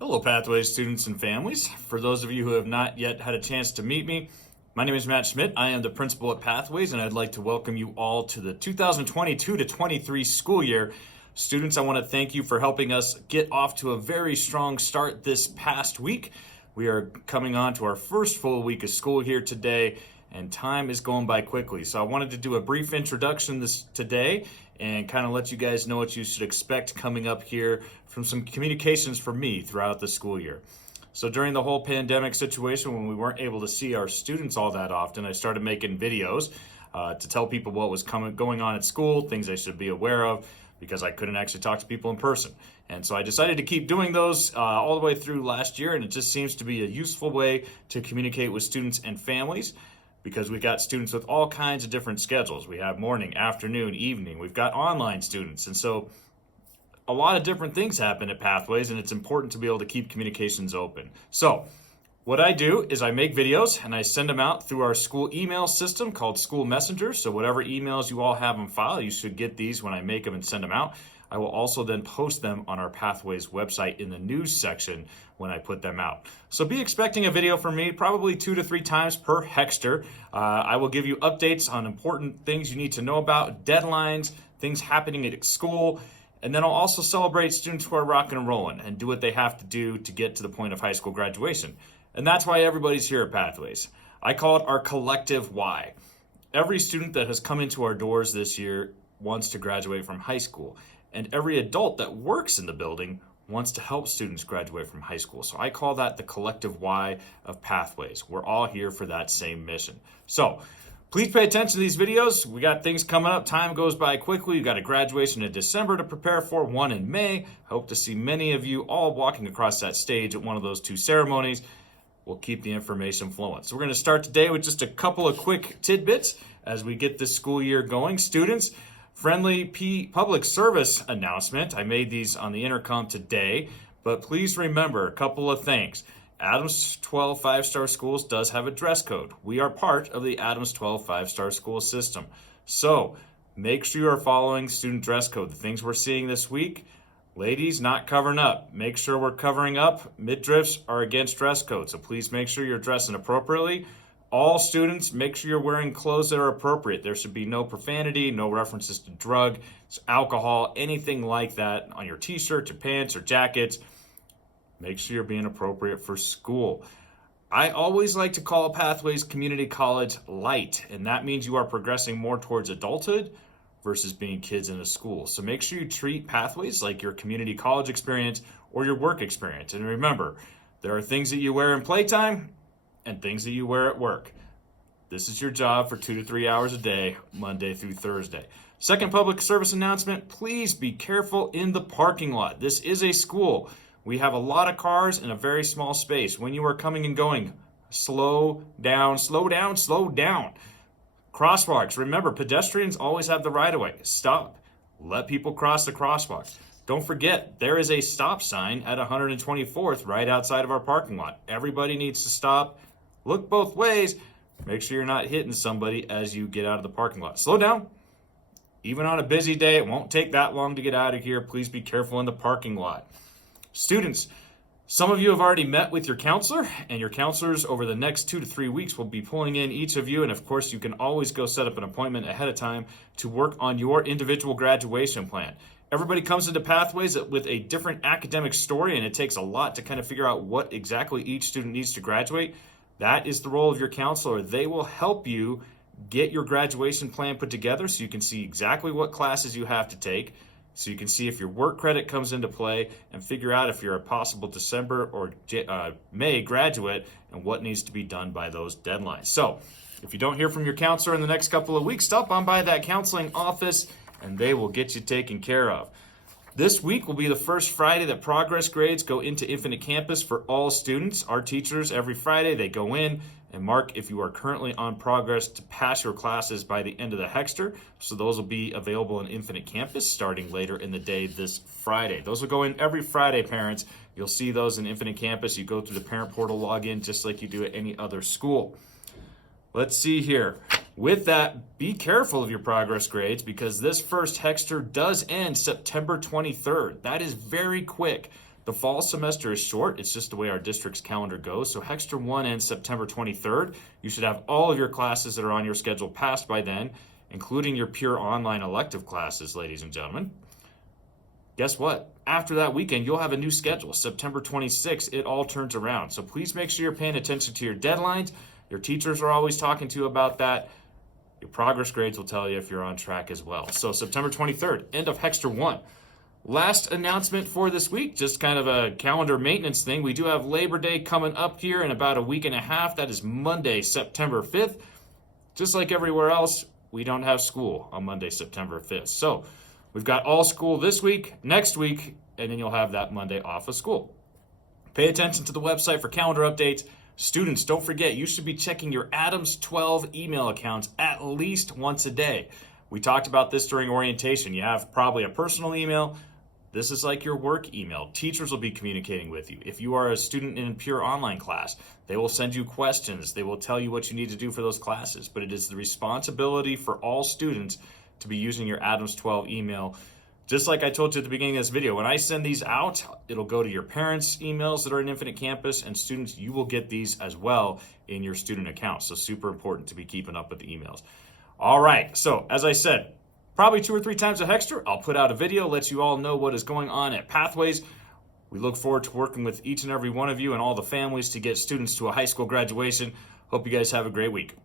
Hello, Pathways students and families. For those of you who have not yet had a chance to meet me, my name is Matt Schmidt. I am the principal at Pathways, and I'd like to welcome you all to the 2022 to 23 school year. Students, I want to thank you for helping us get off to a very strong start this past week. We are coming on to our first full week of school here today, and time is going by quickly. So I wanted to do a brief introduction today and kind of let you guys know what you should expect coming up here from some communications from me throughout the school year. So during the whole pandemic situation, when we weren't able to see our students all that often, I started making videos to tell people what was going on at school, things they should be aware of, because I couldn't actually talk to people in person. And so I decided to keep doing those all the way through last year, and it just seems to be a useful way to communicate with students and families, because we've got students with all kinds of different schedules. We have morning, afternoon, evening. We've got online students. And so a lot of different things happen at Pathways, and it's important to be able to keep communications open. So what I do is I make videos and I send them out through our school email system called School Messenger. So whatever emails you all have on file, you should get these when I make them and send them out. I will also then post them on our Pathways website in the news section when I put them out. So be expecting a video from me probably 2 to 3 times per Hexter. I will give you updates on important things you need to know about, deadlines, things happening at school, and then I'll also celebrate students who are rocking and rolling and do what they have to do to get to the point of high school graduation. And that's why everybody's here at Pathways. I call it our collective why. Every student that has come into our doors this year wants to graduate from high school, and every adult that works in the building wants to help students graduate from high school. So I call that the collective why of Pathways. We're all here for that same mission. So please pay attention to these videos. We got things coming up. Time goes by quickly. We've got a graduation in December to prepare for, one in May. I hope to see many of you all walking across that stage at one of those 2 ceremonies. We'll keep the information flowing. So we're going to start today with just a couple of quick tidbits as we get this school year going. Students, friendly public service announcement. I made these on the intercom today, but please remember a couple of things. Adams 12 5-star schools does have a dress code. We are part of the Adams 12 5-star school system. So make sure you are following student dress code. The things we're seeing this week, ladies not covering up. Make sure we're covering up. Midriffs are against dress code, so please make sure you're dressing appropriately. All students, make sure you're wearing clothes that are appropriate. There should be no profanity, no references to drugs, alcohol, anything like that on your t-shirts or pants or jackets. Make sure you're being appropriate for school. I always like to call Pathways Community College light, and that means you are progressing more towards adulthood versus being kids in a school. So make sure you treat Pathways like your community college experience or your work experience. And remember, there are things that you wear in playtime and things that you wear at work. This is your job for 2 to 3 hours a day, Monday through Thursday. Second public service announcement, please be careful in the parking lot. This is a school. We have a lot of cars in a very small space. When you are coming and going, slow down, slow down, slow down. Crosswalks, remember, pedestrians always have the right of way. Stop. Let people cross the crosswalks. Don't forget, there is a stop sign at 124th right outside of our parking lot. Everybody needs to stop. Look both ways. Make sure you're not hitting somebody as you get out of the parking lot. Slow down. Even on a busy day, it won't take that long to get out of here. Please be careful in the parking lot. Students, some of you have already met with your counselor, and your counselors over the next 2 to 3 weeks will be pulling in each of you. And of course, you can always go set up an appointment ahead of time to work on your individual graduation plan. Everybody comes into Pathways with a different academic story, and it takes a lot to kind of figure out what exactly each student needs to graduate. That is the role of your counselor. They will help you get your graduation plan put together so you can see exactly what classes you have to take, so you can see if your work credit comes into play, and figure out if you're a possible December or May graduate and what needs to be done by those deadlines. So if you don't hear from your counselor in the next couple of weeks, stop on by that counseling office and they will get you taken care of. This week will be the first Friday that progress grades go into Infinite Campus for all students. Our teachers, every Friday, they go in and mark if you are currently on progress to pass your classes by the end of the Hexter. So those will be available in Infinite Campus starting later in the day this Friday. Those will go in every Friday, parents. You'll see those in Infinite Campus. You go through the parent portal login just like you do at any other school. Let's see here. With that, be careful of your progress grades because this first Hexter does end September 23rd. That is very quick. The fall semester is short. It's just the way our district's calendar goes. So Hexter 1 ends September 23rd. You should have all of your classes that are on your schedule passed by then, including your pure online elective classes, ladies and gentlemen. Guess what? After that weekend, you'll have a new schedule. September 26th, it all turns around. So please make sure you're paying attention to your deadlines. Your teachers are always talking to you about that. Your progress grades will tell you if you're on track as well. So September 23rd, end of Hexter 1. Last announcement for this week, just kind of a calendar maintenance thing. We do have Labor Day coming up here in about a week and a half. That is Monday, September 5th. Just like everywhere else, we don't have school on Monday, September 5th. So we've got all school this week, next week, and then you'll have that Monday off of school. Pay attention to the website for calendar updates. Students, don't forget, you should be checking your Adams 12 email accounts at least once a day. We talked about this during orientation. You have probably a personal email. This is like your work email. Teachers will be communicating with you. If you are a student in a pure online class, they will send you questions. They will tell you what you need to do for those classes. But it is the responsibility for all students to be using your Adams 12 email. Just like I told you at the beginning of this video, when I send these out, it'll go to your parents' emails that are in Infinite Campus, and students, you will get these as well in your student accounts. So super important to be keeping up with the emails. All right, so as I said, probably 2 or 3 times a Hexter, I'll put out a video, let you all know what is going on at Pathways. We look forward to working with each and every one of you and all the families to get students to a high school graduation. Hope you guys have a great week.